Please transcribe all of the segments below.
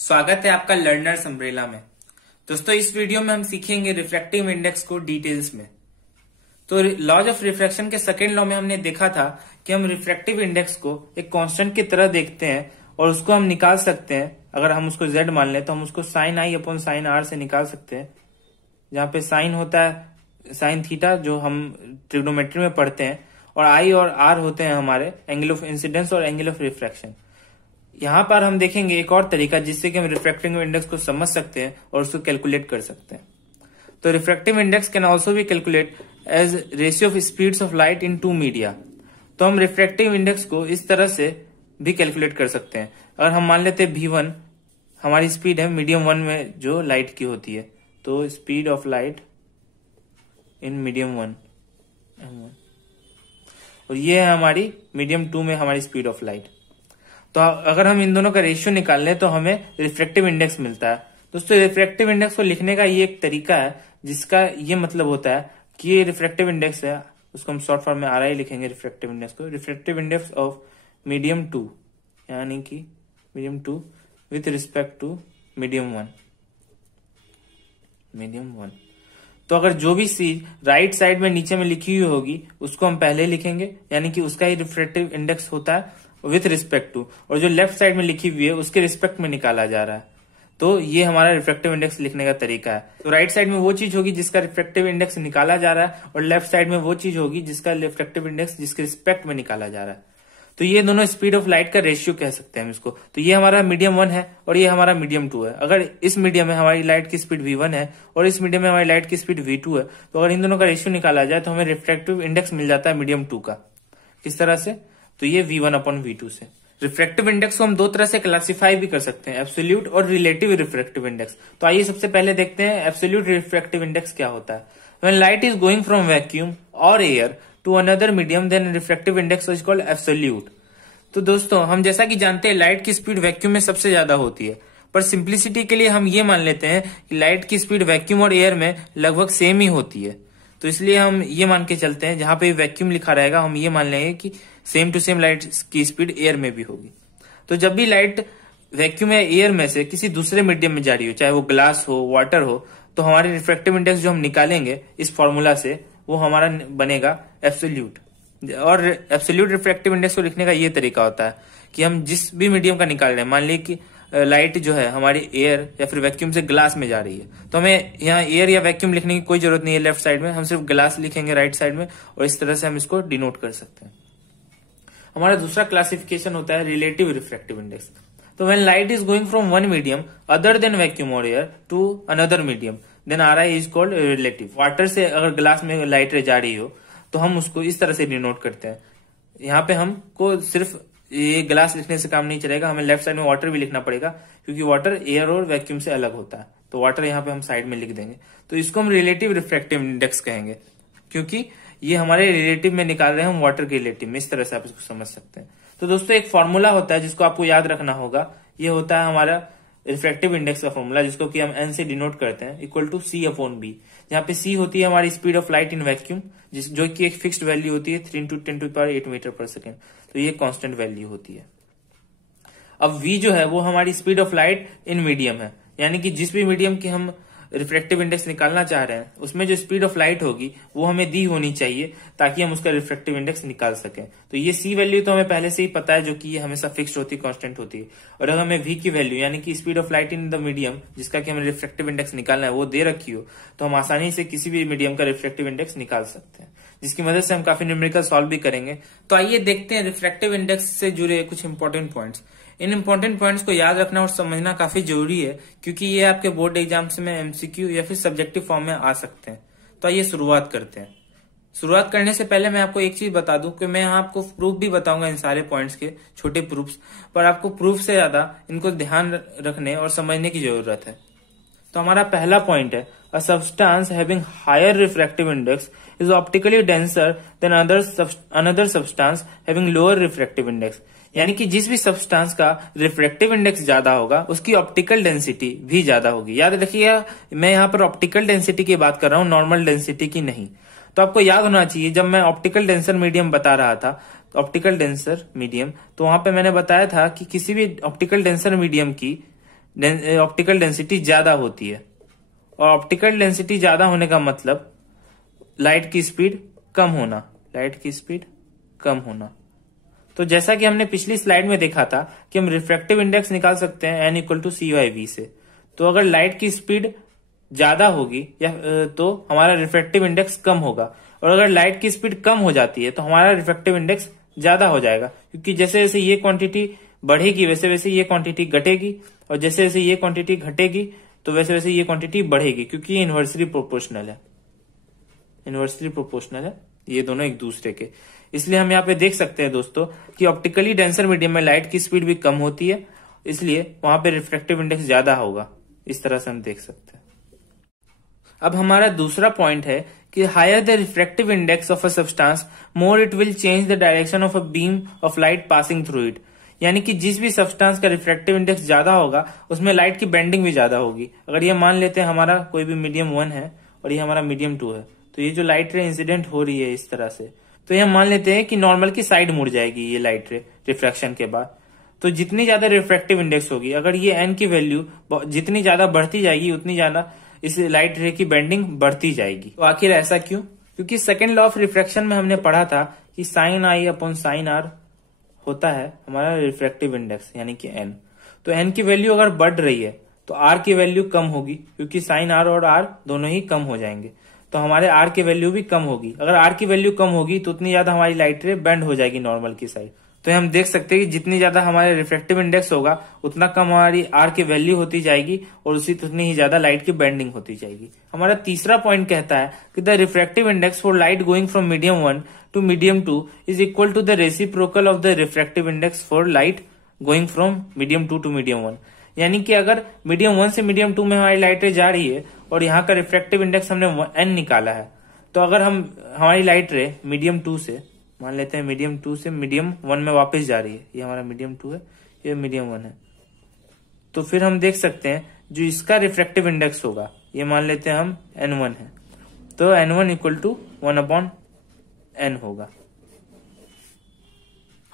स्वागत है आपका लर्नर्स अम्ब्रेला में। दोस्तों, इस वीडियो में हम सीखेंगे रिफ्रैक्टिव इंडेक्स को डिटेल्स में। तो लॉज ऑफ रिफ्रैक्शन के सेकेंड लॉ में हमने देखा था कि हम रिफ्रैक्टिव इंडेक्स को एक कांस्टेंट की तरह देखते हैं और उसको हम निकाल सकते हैं। अगर हम उसको z मान लें तो हम उसको sine i upon sine r से निकाल सकते हैं, जहां पे साइन होता है साइन थीटा जो हम ट्रिग्नोमेट्री में पढ़ते हैं, और आई और आर होते हैं हमारे एंगल ऑफ इंसिडेंस और एंगल ऑफ रिफ्रैक्शन। यहाँ पर हम देखेंगे एक और तरीका जिससे कि हम रिफ्रैक्टिव इंडेक्स को समझ सकते हैं और उसको कैलकुलेट कर सकते हैं। तो refractive index can also be calculate as ratio of speeds of light in two media. तो हम रिफ्रैक्टिव इंडेक्स को इस तरह से भी कैलकुलेट कर सकते हैं। अगर हम मान लेते हैं v1 हमारी स्पीड है मीडियम 1 में जो लाइट की होती है, तो speed of light in medium 1 और ये है हमारी मीडियम 2 में हमारी स्पीड ऑफ लाइट। तो अगर हम इन दोनों का रेशियो निकाल लें तो हमें रिफ्रैक्टिव इंडेक्स मिलता है। दोस्तों, रिफ्रैक्टिव इंडेक्स को लिखने का ये एक तरीका है जिसका ये मतलब होता है कि ये रिफ्रैक्टिव इंडेक्स है, उसको हम शॉर्ट फॉर्म में RI लिखेंगे रिफ्रैक्टिव इंडेक्स को, रिफ्रैक्टिव इंडेक्स ऑफ मीडियम 2, यानी कि medium 2 with respect to medium 1। तो अगर जो भी चीज राइट साइड में नीचे में लिखी हुई होगी उसको हम पहले लिखेंगे, यानी कि उसका ही रिफ्रैक्टिव इंडेक्स होता है विथ रिस्पेक्ट टू, और जो लेफ्ट साइड में लिखी हुई है उसके रिस्पेक्ट में निकाला जा रहा है। तो ये हमारा रिफ्रैक्टिव इंडेक्स लिखने का तरीका है। तो राइट साइड में वो चीज होगी जिसका रिफ्रैक्टिव इंडेक्स निकाला जा रहा है, और लेफ्ट साइड में वो चीज होगी जिसका रिफ्रैक्टिव इंडेक्स जिसके रिस्पेक्ट में निकाला जा रहा है। तो ये दोनों स्पीड ऑफ लाइट का रेशियो कह सकते हैं हम इसको। तो ये हमारा मीडियम 1 है और ये हमारा मीडियम 2 है। अगर इस मीडियम में हमारी लाइट की स्पीड v1 है और इस मीडियम में हमारी लाइट की स्पीड v2 है, तो अगर इन दोनों का रेशियो निकाला जाए तो हमें रिफ्रैक्टिव इंडेक्स मिल जाता है मीडियम 2 का। किस तरह से? तो ये v1 अपॉन v2 से। रिफ्रैक्टिव इंडेक्स को हम दो तरह से क्लासिफाई भी कर सकते हैं, एब्सोल्यूट और रिलेटिव रिफ्रैक्टिव इंडेक्स। तो आइए सबसे पहले देखते हैं एब्सोल्यूट रिफ्रैक्टिव इंडेक्स क्या होता है। When light is going from vacuum और air to another medium then refractive index is called absolute. तो दोस्तों, हम जैसा कि जानते हैं लाइट की स्पीड वैक्यूम में सबसे ज्यादा होती है, पर सिंप्लिसिटी के लिए हम ये मान लेते हैं कि लाइट की स्पीड वैक्यूम और एयर में लगभग सेम ही होती है। तो इसलिए हम ये मान के चलते हैं, जहां पे वैक्यूम लिखा रहेगा हम ये मान लेंगे कि सेम टू सेम लाइट की स्पीड एयर में भी होगी। तो जब भी लाइट वैक्यूम या एयर में से किसी दूसरे मीडियम में जा रही हो, चाहे वो ग्लास हो, वाटर हो, तो हमारे रिफ्रैक्टिव इंडेक्स जो हम निकालेंगे इस फॉर्मूला से वो हमारा बनेगा एब्सोल्यूट। और एब्सोल्यूट रिफ्रैक्टिव इंडेक्स को लिखने का ये तरीका होता है कि हम जिस भी मीडियम का निकाल रहे हैं, मान लीजिए कि लाइट जो है हमारी एयर या फिर वैक्यूम से ग्लास में जा रही है, तो हमें यहाँ एयर या वैक्यूम लिखने की कोई जरूरत नहीं है लेफ्ट साइड में, हम सिर्फ ग्लास लिखेंगे राइट साइड में, और इस तरह से हम इसको डिनोट कर सकते हैं। हमारा दूसरा क्लासिफिकेशन होता है रिलेटिव रिफ्रैक्टिव इंडेक्स। तो when light is going from one medium other then vacuum और air to another medium then RI is called relative. Water से अगर ग्लास में लाइट जा रही हो तो हम उसको इस तरह से डिनोट करते हैं। यहाँ पे हमको सिर्फ ये ग्लास लिखने से काम नहीं चलेगा, हमें लेफ्ट साइड में वाटर भी लिखना पड़ेगा, क्योंकि वाटर एयर और वैक्यूम से अलग होता है। तो वाटर यहाँ पे हम साइड में लिख देंगे। तो इसको हम रिलेटिव रिफ्रैक्टिव इंडेक्स कहेंगे, क्योंकि ये हमारे रिलेटिव में निकाल रहे हैं हम वाटर के रिलेटिव में। इस तरह से आप इसको समझ सकते हैं। तो दोस्तों, एक फॉर्मूला होता है जिसको आपको याद रखना होगा। ये होता है हमारा रिफ्रैक्टिव इंडेक्स का फॉर्मूला, जिसको कि हम n से डिनोट करते हैं, equal to C upon B, जहाँ पे C होती है हमारी speed of light in vacuum, जो कि एक फिक्स्ड वैल्यू होती है 3 × 10⁸ मीटर पर सेकेंड। तो ये कांस्टेंट वैल्यू होती है। अब V जो है वो हमारी speed of light in medium है, यानी कि जिस भी मीडियम की हम रिफ्रैक्टिव इंडेक्स निकालना चाह रहे हैं उसमें जो स्पीड ऑफ लाइट होगी वो हमें दी होनी चाहिए ताकि हम उसका रिफ्रैक्टिव इंडेक्स निकाल सकें। तो ये C वैल्यू तो हमें पहले से ही पता है, जो कि ये हमेशा फिक्स्ड होती है, कांस्टेंट होती है। और अगर हमें V की वैल्यू यानी कि speed of light in the medium जिसका कि हमें रिफ्रैक्टिव इंडेक्स निकालना है वो दे रखी हो, तो हम आसानी से किसी भी मीडियम का रिफ्रैक्टिव इंडेक्स निकाल सकते हैं, जिसकी मदद से हम काफी न्यूमेरिकल सॉल्व भी करेंगे। तो आइए देखते हैं रिफ्रैक्टिव इंडेक्स से जुड़े कुछ इंपॉर्टेंट पॉइंट्स। इन इंपॉर्टेंट पॉइंट्स को याद रखना और समझना काफी जरूरी है, क्योंकि ये आपके बोर्ड एग्जाम्स में MCQ या फिर सब्जेक्टिव फॉर्म में आ सकते हैं। तो आइए शुरुआत करते हैं। शुरुआत करने से पहले मैं आपको एक चीज बता दूं कि मैं यहाँ आपको प्रूफ भी बताऊंगा इन सारे पॉइंट्स के, छोटे प्रूफ्स, पर आपको प्रूफ से ज्यादा इनको ध्यान रखने और समझने की जरूरत है। तो हमारा पहला पॉइंट है, a substance having higher refractive index is optically denser than another substance having lower refractive index. यानी कि जिस भी सब्सटेंस का रिफ्रैक्टिव इंडेक्स ज्यादा होगा उसकी ऑप्टिकल डेंसिटी भी ज्यादा होगी। याद रखिएगा, मैं यहाँ पर ऑप्टिकल डेंसिटी की बात कर रहा हूँ, नॉर्मल डेंसिटी की नहीं। तो आपको याद होना चाहिए, जब मैं ऑप्टिकल डेंसर मीडियम बता रहा था, ऑप्टिकल डेंसर मीडियम, तो वहां पे मैंने बताया था कि किसी भी ऑप्टिकल डेंसर मीडियम की ऑप्टिकल डेंसिटी ज्यादा होती है, और ऑप्टिकल डेंसिटी ज्यादा होने का मतलब लाइट की स्पीड कम होना, लाइट की स्पीड कम होना। तो जैसा कि हमने पिछली स्लाइड में देखा था कि हम रिफ्रैक्टिव इंडेक्स निकाल सकते हैं n = c/v से। तो अगर लाइट की स्पीड ज्यादा होगी या तो हमारा रिफ्रैक्टिव इंडेक्स कम होगा, और अगर लाइट की स्पीड कम हो जाती है तो हमारा रिफ्रैक्टिव इंडेक्स ज्यादा हो जाएगा, क्योंकि जैसे जैसे ये क्वांटिटी बढ़ेगी वैसे वैसे ये क्वांटिटी घटेगी, और जैसे जैसे ये क्वांटिटी घटेगी तो वैसे वैसे ये क्वांटिटी बढ़ेगी, क्योंकि ये इन्वर्सली प्रोपोर्शनल है, इन्वर्सली प्रोपोर्शनल है ये दोनों एक दूसरे के। इसलिए हम यहाँ पे देख सकते हैं दोस्तों कि ऑप्टिकली डेंसर मीडियम में लाइट की स्पीड भी कम होती है, इसलिए वहां पे रिफ्रैक्टिव इंडेक्स ज्यादा होगा। इस तरह से हम देख सकते हैं। अब हमारा दूसरा पॉइंट है कि higher the refractive index of a substance more it will change the direction of a beam of light passing through it. यानी कि जिस भी सब्सटेंस का रिफ्रैक्टिव इंडेक्स ज्यादा होगा उसमें लाइट की बेंडिंग भी ज्यादा होगी। अगर ये मान लेते हैं हमारा कोई भी मीडियम 1 है और ये हमारा मीडियम 2 है, तो ये जो लाइट रे इंसिडेंट हो रही है इस तरह से, तो ये हम मान लेते हैं कि नॉर्मल की साइड मुड़ जाएगी ये लाइट रे रिफ्रैक्शन के बाद। तो जितनी ज्यादा रिफ्रैक्टिव इंडेक्स होगी, अगर ये एन की वैल्यू जितनी ज्यादा बढ़ती जाएगी उतनी ज्यादा इस लाइट रे की बेंडिंग बढ़ती जाएगी। तो आखिर ऐसा क्यों? क्योंकि सेकेंड लॉ ऑफ रिफ्रैक्शन में हमने पढ़ा था कि sin I/sin r होता है हमारा रिफ्रैक्टिव इंडेक्स यानी कि n। तो n की वैल्यू अगर बढ़ रही है तो r की वैल्यू कम होगी, क्योंकि sin r और r दोनों ही कम हो जाएंगे, तो हमारे r की वैल्यू भी कम होगी। अगर r की वैल्यू कम होगी तो उतनी ज्यादा हमारी लाइट रे बेंड हो जाएगी नॉर्मल की साइड। तो हम देख सकते हैं कि जितनी ज्यादा हमारे रिफ्रैक्टिव इंडेक्स होगा उतना कम हमारी r की वैल्यू होती जाएगी और उतनी ही ज्यादा लाइट की बेंडिंग होती जाएगी। हमारा तीसरा पॉइंट कहता है कि the refractive index for light going from medium 1 to medium 2 is equal to the reciprocal of the refractive index for light going from medium 2 to medium 1। यानी कि अगर मीडियम 1 से मीडियम 2 में हमारी लाइट रे जा रही है और यहाँ का रिफ्रैक्टिव इंडेक्स हमने n निकाला है, तो अगर हम हमारी लाइट रे मीडियम 2 से मान लेते हैं मीडियम 2 से मीडियम 1 में वापस जा रही है, ये हमारा मीडियम 2 है, ये मीडियम 1 है, तो फिर हम देख सकते हैं जो इसका रिफ्रैक्टिव इंडेक्स होगा ये मान लेते हैं हम n1 है, तो n1 = 1/n होगा।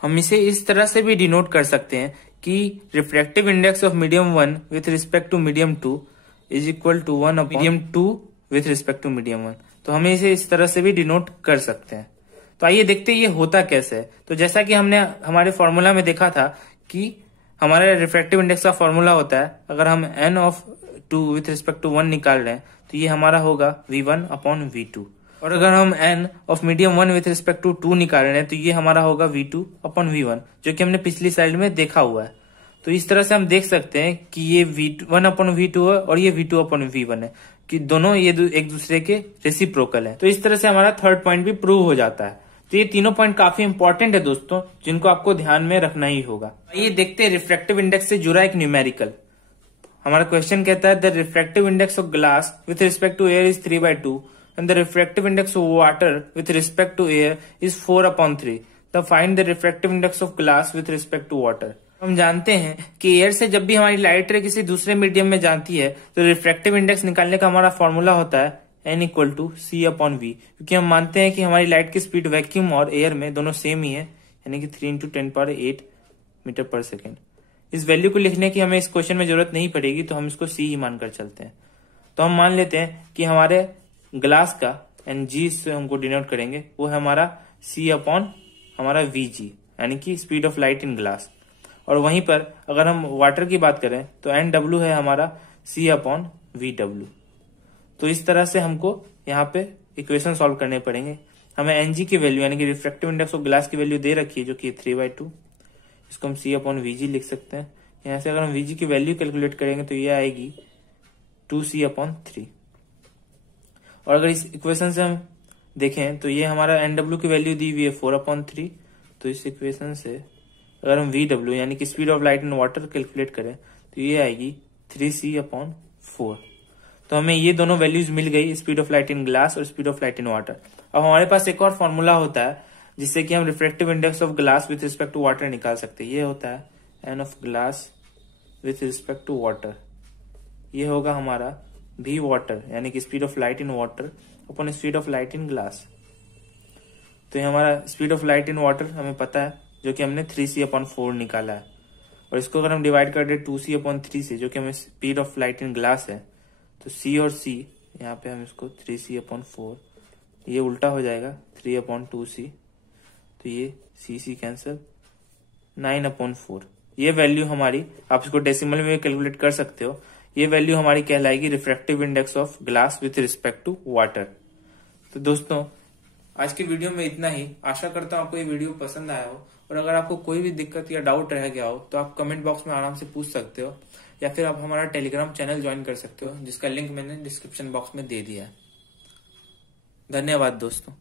हम इसे इस तरह से भी डिनोट कर सकते हैं कि refractive index of medium 1 with respect to medium 2 is equal to 1 medium 2 with respect to medium 1। तो हमें इसे इस तरह से भी डिनोट कर सकते हैं। तो आइए देखते हैं ये होता कैसे है। तो जैसा कि हमने हमारे फॉर्मूला में देखा था कि हमारे रिफ्रैक्टिव इंडेक्स का फॉर्मूला होता है, अगर हम n(2) विथ रिस्पेक्ट टू 1 निकाल रहे हैं तो ये हमारा होगा v1/v2, और अगर हम n of medium 1 with respect to 2 निकाल रहे हैं तो ये हमारा होगा v2/v1, जो कि हमने पिछली स्लाइड में देखा हुआ है। तो इस तरह से हम देख सकते हैं कि ये v1/v2 है और ये v2/v1 है, कि दोनों ये एक दूसरे के रेसिप्रोकल है। तो इस तरह से हमारा थर्ड पॉइंट भी प्रूव हो जाता है। तो ये तीनों पॉइंट काफी इंपॉर्टेंट है दोस्तों, जिनको आपको ध्यान में रखना ही होगा। ये देखते हैं रिफ्रैक्टिव इंडेक्स से जुड़ा एक न्यूमेरिकल। हमारा क्वेश्चन कहता है the refractive index of glass with respect to air is 3/2 and the refractive index of water with respect to air is 4/3. Now find the refractive index of glass with respect to water. हम जानते हैं कि air से जब भी हमारी light रे किसी दूसरे मीडियम में जाती है तो रिफ्रैक्टिव इंडेक्स निकालने का हमारा फॉर्मूला होता है n = c/v, क्योंकि हम मानते हैं कि हमारी लाइट की स्पीड वैक्यूम और एयर में दोनों सेम ही है, यानी कि 3 × 10⁸ मीटर/सेकेंड। इस वैल्यू को लिखने की हमें इस क्वेश्चन में जरूरत नहीं पड़ेगी, तो हम इसको c ही मानकर चलते हैं। तो हम मान लेते हैं कि हमारे ग्लास का g से हमको डिनोट करेंगे, वो है हमारा c/ हमारा vg, यानी कि speed of light in glass. और वहीं पर अगर हम वाटर की बात करें तो nw है हमारा c/vw। तो इस तरह से हमको यहाँ पे इक्वेशन सॉल्व करने पड़ेंगे। हमें ng की वैल्यू यानी कि रिफ्रैक्टिव इंडेक्स ऑफ ग्लास की वैल्यू दे रखी है, जो कि 3/2, इसको हम c/vg लिख सकते हैं। यहाँ से अगर हम vg की वैल्यू कैलकुलेट करेंगे तो ये आएगी 2c/3। और अगर इस इक्वेशन से हम देखें तो ये हमारा nw की वैल्यू दी हुई है 4/3। तो इस इक्वेशन से अगर हम vw यानी कि speed of light in water calculate करें तो ये आएगी 3c/4। तो हमें ये दोनों वैल्यूज मिल गई, speed of light in glass और speed of light in water. अब हमारे पास एक और फॉर्मूला होता है जिससे कि हम refractive index of glass with respect to water निकाल सकते हैं। ये होता है n of glass with respect to water. ये होगा हमारा v वाटर यानी कि speed of light in water upon speed of light in glass. तो ये हमारा speed of light in water हमें पता है, जो कि हमने 3c/4 निकाला है। और इसको अगर हम डिवाइड कर दे 2c/3 से, जो कि हमें speed of light in glass है, तो c और c यहाँ पे हम इसको 3c/4, ये उल्टा हो जाएगा 3/2c, तो ये c कैंसिल, 9/4। ये वैल्यू हमारी, आप इसको डेसिमल में कैलकुलेट कर सकते हो, ये वैल्यू हमारी कहलाएगी refractive index of glass with respect to water. तो दोस्तों आज की वीडियो में इतना ही। आशा करता हूँ आपको ये वीडियो पसंद आया हो, और अगर आपको कोई भी दिक्कत या डाउट रह गया हो तो आप कमेंट बॉक्स में आराम से पूछ सकते हो, या फिर आप हमारा टेलीग्राम चैनल ज्वाइन कर सकते हो, जिसका लिंक मैंने डिस्क्रिप्शन बॉक्स में दे दिया है। धन्यवाद दोस्तों।